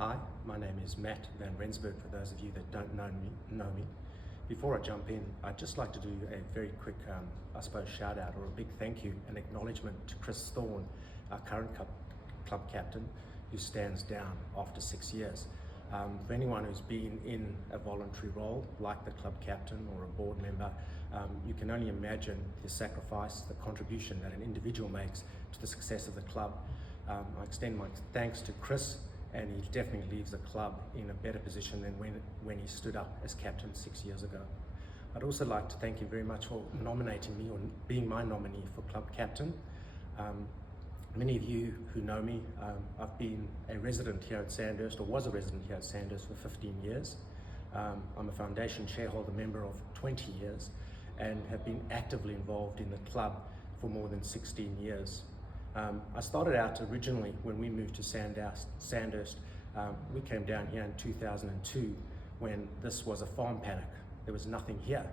Hi, my name is Matt van Rensburg, for those of you that don't know me. Before I jump in, I'd just like to do a very quick, I suppose, shout out or a big thank you and acknowledgement to Chris Thorne, our current club captain, who stands down after 6 years. For anyone who's been in a voluntary role, like the club captain or a board member, you can only imagine the sacrifice, the contribution that an individual makes to the success of the club. I extend my thanks to Chris, and he definitely leaves the club in a better position than when he stood up as captain 6 years ago. I'd also like to thank him very much for nominating me or being my nominee for club captain. Many of you who know me, I've been a resident here at Sandhurst, or was a resident here at Sandhurst for 15 years. I'm a foundation shareholder member of 20 years and have been actively involved in the club for more than 16 years. I started out originally when we moved to Sandhurst. We came down here in 2002 when this was a farm paddock. There was nothing here.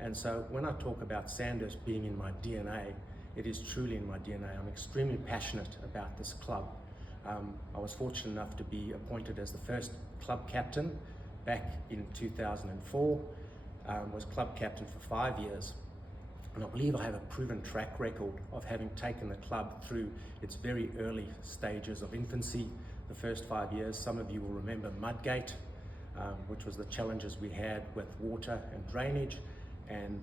And so when I talk about Sandhurst being in my DNA, it is truly in my DNA. I'm extremely passionate about this club. I was fortunate enough to be appointed as the first club captain back in 2004, was club captain for 5 years. And I believe I have a proven track record of having taken the club through its very early stages of infancy. The first 5 years, some of you will remember Mudgate, which was the challenges we had with water and drainage, and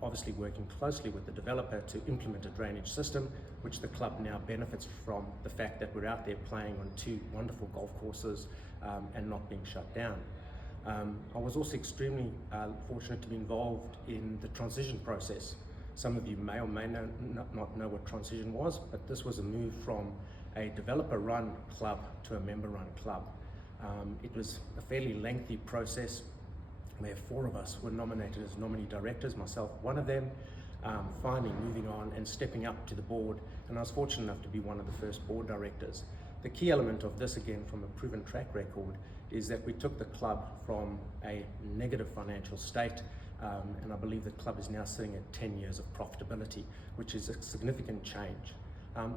obviously working closely with the developer to implement a drainage system, which the club now benefits from the fact that we're out there playing on 2 wonderful golf courses and not being shut down. I was also extremely fortunate to be involved in the transition process. Some of you may or may not know what transition was, but this was a move from a developer-run club to a member-run club. It was a fairly lengthy process where 4 of us were nominated as nominee directors, myself one of them, finally moving on and stepping up to the board, and I was fortunate enough to be one of the first board directors. The key element of this, again, from a proven track record, is that we took the club from a negative financial state, and I believe the club is now sitting at 10 years of profitability, which is a significant change.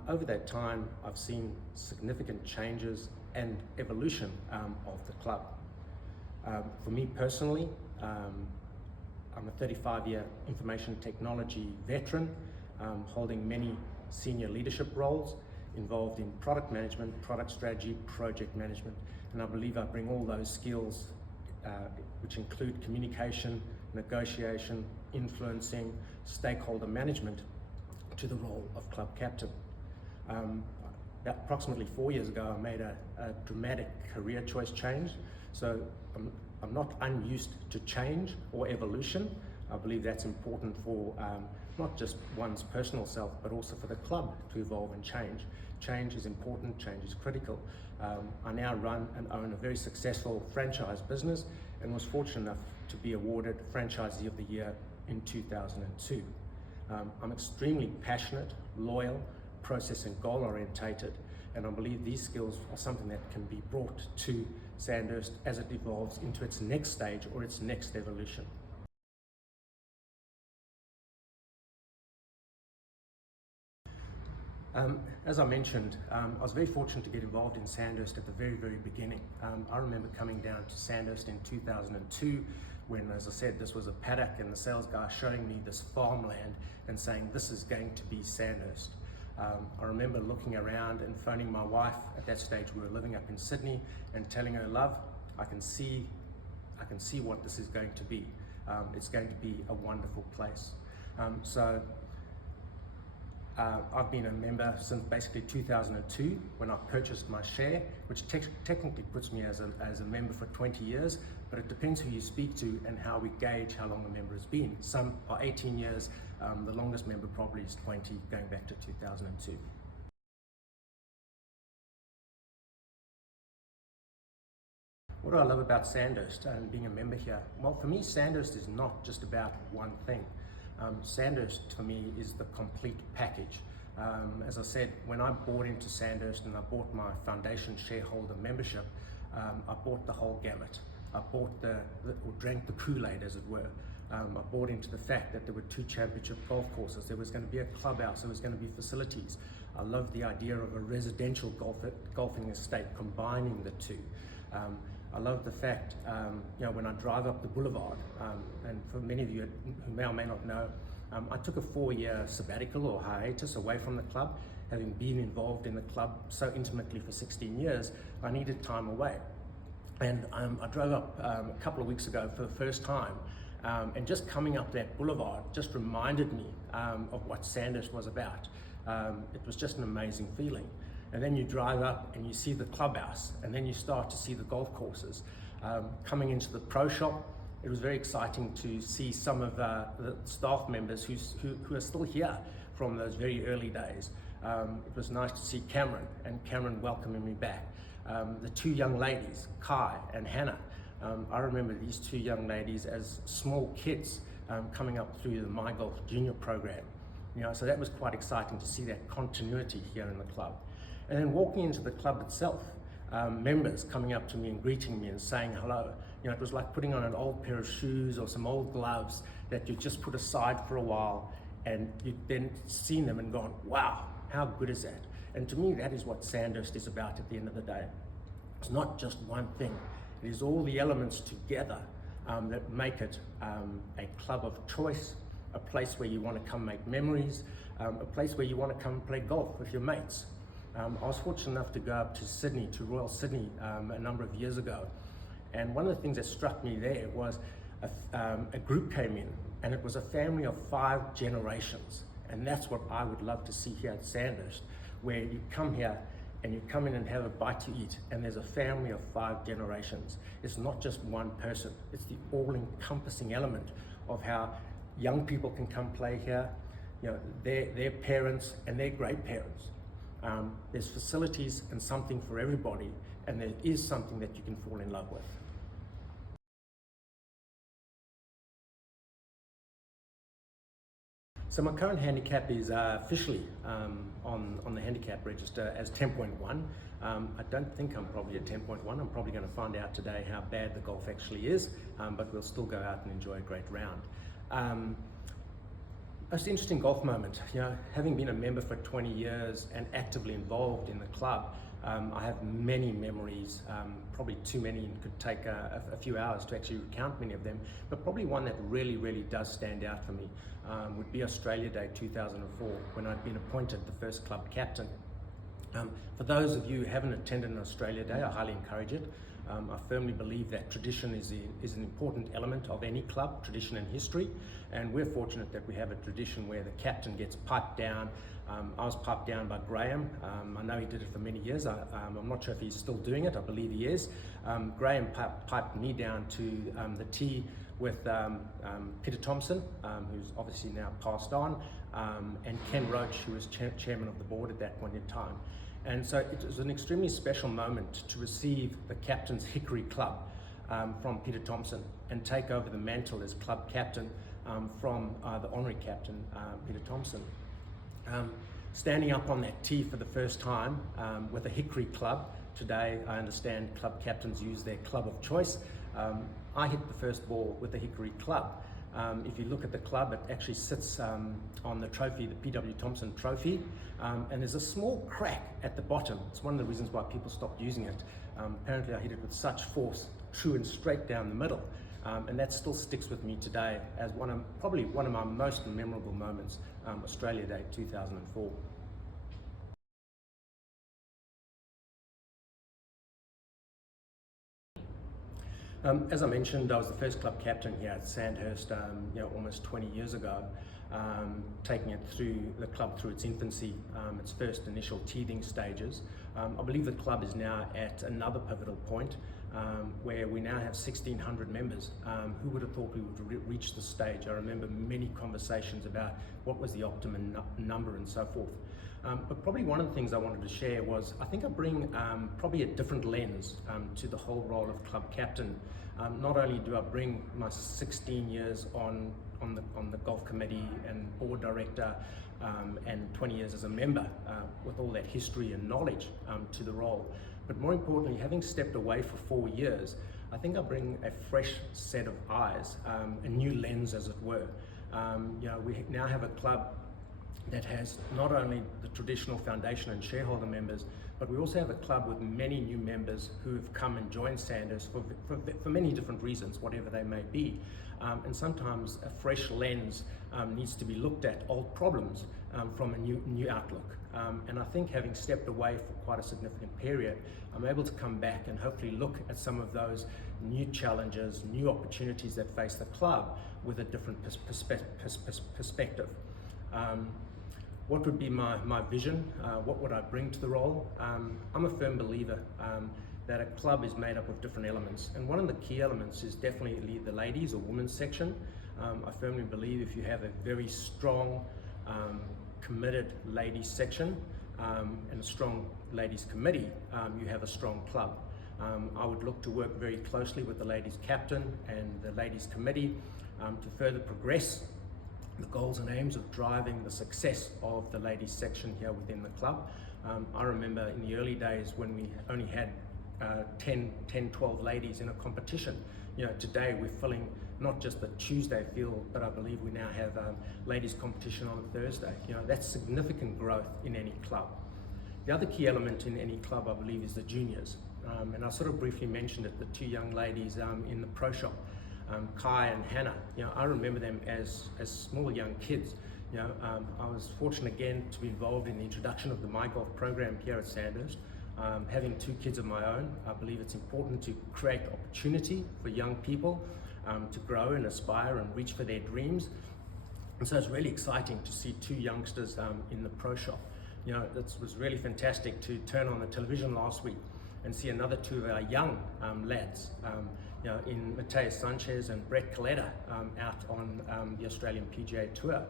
Over that time, I've seen significant changes and evolution of the club. For me personally, I'm a 35-year information technology veteran, holding many senior leadership roles, involved in product management, product strategy, project management, and I believe I bring all those skills, which include communication, negotiation, influencing, stakeholder management, to the role of club captain. Approximately 4 years ago, I made a dramatic career choice change, so I'm not unused to change or evolution. I believe that's important for not just one's personal self, but also for the club to evolve and change. Change is important, change is critical. I now run and own a very successful franchise business and was fortunate enough to be awarded Franchisee of the Year in 2002. I'm extremely passionate, loyal, process and goal orientated, and I believe these skills are something that can be brought to Sandhurst as it evolves into its next stage or its next evolution. As I mentioned, I was very fortunate to get involved in Sandhurst at the very, very beginning. I remember coming down to Sandhurst in 2002 when, as I said, this was a paddock, and the sales guy showing me this farmland and saying, this is going to be Sandhurst. I remember looking around and phoning my wife. At that stage we were living up in Sydney, and telling her, love, I can see what this is going to be. It's going to be a wonderful place. I've been a member since basically 2002 when I purchased my share, which technically puts me as a member for 20 years, but it depends who you speak to and how we gauge how long the member has been. Some are 18 years, the longest member probably is 20, going back to 2002. What do I love about Sandhurst and being a member here? Well, for me, Sandhurst is not just about one thing. Sandhurst for me is the complete package. As I said, when I bought into Sandhurst and I bought my foundation shareholder membership, I bought the whole gamut. I bought or drank the Kool-Aid, as it were. I bought into the fact that there were 2 championship golf courses, there was going to be a clubhouse, there was going to be facilities. I loved the idea of a residential golfing estate, combining the two. I love the fact, when I drive up the boulevard, and for many of you who may or may not know, I took a 4-year sabbatical or hiatus away from the club. Having been involved in the club so intimately for 16 years, I needed time away. And I drove up a couple of weeks ago for the first time, and just coming up that boulevard just reminded me of what Sandhurst was about. It was just an amazing feeling. And then you drive up and you see the clubhouse, and then you start to see the golf courses. Coming into the pro shop, it was very exciting to see some of the staff members who are still here from those very early days. It was nice to see Cameron welcoming me back. The 2 young ladies, Kai and Hannah. I remember these 2 young ladies as small kids coming up through the My Golf Junior program. So that was quite exciting to see that continuity here in the club. And then walking into the club itself, members coming up to me and greeting me and saying hello. It was like putting on an old pair of shoes or some old gloves that you just put aside for a while, and you'd then seen them and gone, wow, how good is that? And to me, that is what Sandhurst is about at the end of the day. It's not just one thing. It is all the elements together that make it a club of choice, a place where you want to come make memories, a place where you want to come play golf with your mates. I was fortunate enough to go up to Sydney, to Royal Sydney, a number of years ago. And one of the things that struck me there was a group came in, and it was a family of 5 generations. And that's what I would love to see here at Sandhurst, where you come here and you come in and have a bite to eat, and there's a family of 5 generations. It's not just one person, it's the all-encompassing element of how young people can come play here, their parents and their great parents. There's facilities and something for everybody, and there is something that you can fall in love with. So my current handicap is officially on the handicap register as 10.1. I don't think I'm probably at 10.1. I'm probably going to find out today how bad the golf actually is, but we'll still go out and enjoy a great round. Most interesting golf moment, having been a member for 20 years and actively involved in the club, I have many memories, probably too many, and could take a few hours to actually recount many of them, but probably one that really, really does stand out for me would be Australia Day 2004, when I'd been appointed the first club captain. For those of you who haven't attended an Australia Day, I highly encourage it. I firmly believe that tradition is an important element of any club, tradition and history, and we're fortunate that we have a tradition where the captain gets piped down. I was piped down by Graham. I know he did it for many years. I'm not sure if he's still doing it. I believe he is. Graham piped me down to the tee with Peter Thompson, who's obviously now passed on, and Ken Roach, who was chairman of the board at that point in time. And so it was an extremely special moment to receive the captain's Hickory Club from Peter Thompson and take over the mantle as club captain from the honorary captain, Peter Thompson. Standing up on that tee for the first time with a Hickory Club. Today, I understand club captains use their club of choice. I hit the first ball with the Hickory Club. If you look at the club, it actually sits on the trophy, the P.W. Thompson trophy, and there's a small crack at the bottom. It's one of the reasons why people stopped using it. Apparently I hit it with such force, true and straight down the middle, and that still sticks with me today as probably one of my most memorable moments, Australia Day 2004. As I mentioned, I was the first club captain here at Sandhurst, almost 20 years ago, taking it through the club through its infancy, its first initial teething stages. I believe the club is now at another pivotal point where we now have 1,600 members. Who would have thought we would reach this stage? I remember many conversations about what was the optimum number and so forth. But probably one of the things I wanted to share was, I think I bring probably a different lens to the whole role of club captain. Not only do I bring my 16 years on the golf committee and board director and 20 years as a member with all that history and knowledge to the role, but more importantly, having stepped away for 4 years, I think I bring a fresh set of eyes, a new lens as it were. We now have a club that has not only the traditional foundation and shareholder members, but we also have a club with many new members who have come and joined Sandhurst for many different reasons, whatever they may be. And sometimes a fresh lens needs to be looked at old problems from a new outlook. And I think having stepped away for quite a significant period, I'm able to come back and hopefully look at some of those new challenges, new opportunities that face the club with a different perspective. What would be my vision? What would I bring to the role? I'm a firm believer that a club is made up of different elements, and one of the key elements is definitely the ladies or women's section. I firmly believe if you have a very strong, committed ladies section and a strong ladies committee, you have a strong club. I would look to work very closely with the ladies captain and the ladies committee to further progress the goals and aims of driving the success of the ladies section here within the club. I remember in the early days when we only had 12 ladies in a competition. Today we're filling not just the Tuesday field, but I believe we now have ladies competition on a Thursday. That's significant growth in any club. The other key element in any club, I believe, is the juniors. And I sort of briefly mentioned it, the two young ladies in the pro shop, Kai and Hannah. I remember them as small young kids. I was fortunate again to be involved in the introduction of the My Golf program here at Sandhurst. Having two kids of my own, I believe it's important to create opportunity for young people to grow and aspire and reach for their dreams. And so it's really exciting to see two youngsters in the pro shop. It was really fantastic to turn on the television last week and see another two of our young lads, in Mateus Sanchez and Brett Coletta out on the Australian PGA Tour.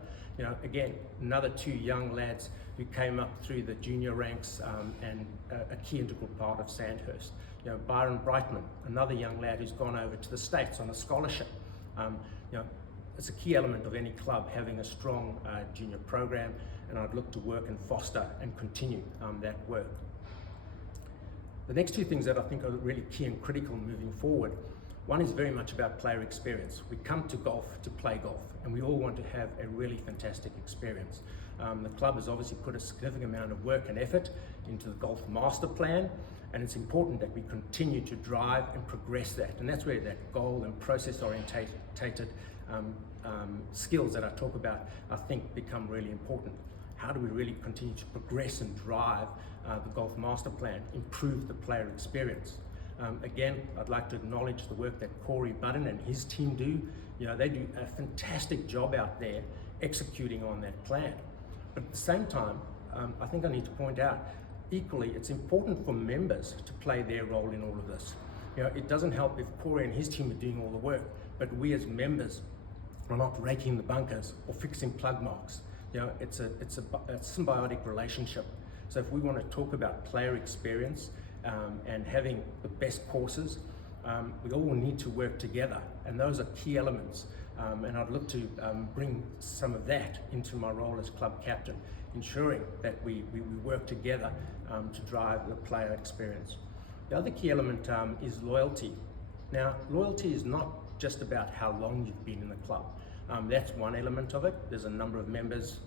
Again, another two young lads who came up through the junior ranks and a key integral part of Sandhurst. Byron Brightman, another young lad who's gone over to the States on a scholarship. It's a key element of any club having a strong junior program, and I'd look to work and foster and continue that work. The next two things that I think are really key and critical moving forward, one is very much about player experience. We come to golf to play golf, and we all want to have a really fantastic experience. The club has obviously put a significant amount of work and effort into the golf master plan, and it's important that we continue to drive and progress that. And that's where that goal and process orientated skills that I talk about, I think, become really important. How do we really continue to progress and drive the golf master plan, improve the player experience? Again, I'd like to acknowledge the work that Corey Budden and his team do. They do a fantastic job out there executing on that plan. But at the same time, I think I need to point out, equally, it's important for members to play their role in all of this. It doesn't help if Corey and his team are doing all the work, but we as members are not raking the bunkers or fixing plug marks. It's a symbiotic relationship. So if we want to talk about player experience and having the best courses, we all need to work together, and those are key elements. And I'd look to bring some of that into my role as club captain, ensuring that we work together to drive the player experience. The other key element is loyalty. Now, loyalty is not just about how long you've been in the club. That's one element of it. There's a number of members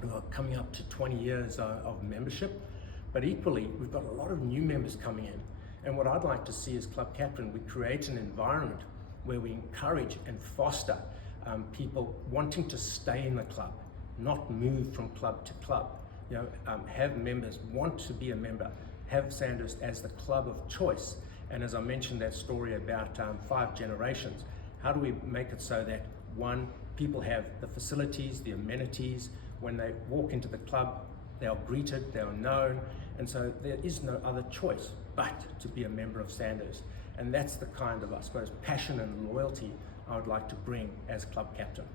who are coming up to 20 years of membership, but equally, we've got a lot of new members coming in. And what I'd like to see as club captain, we create an environment where we encourage and foster people wanting to stay in the club, not move from club to club. Have members want to be a member, have Sandhurst as the club of choice. And as I mentioned that story about 5 generations, how do we make it so that, one, people have the facilities, the amenities, when they walk into the club, they are greeted, they are known, and so there is no other choice but to be a member of Sandhurst. And that's the kind of, I suppose, passion and loyalty I would like to bring as club captain.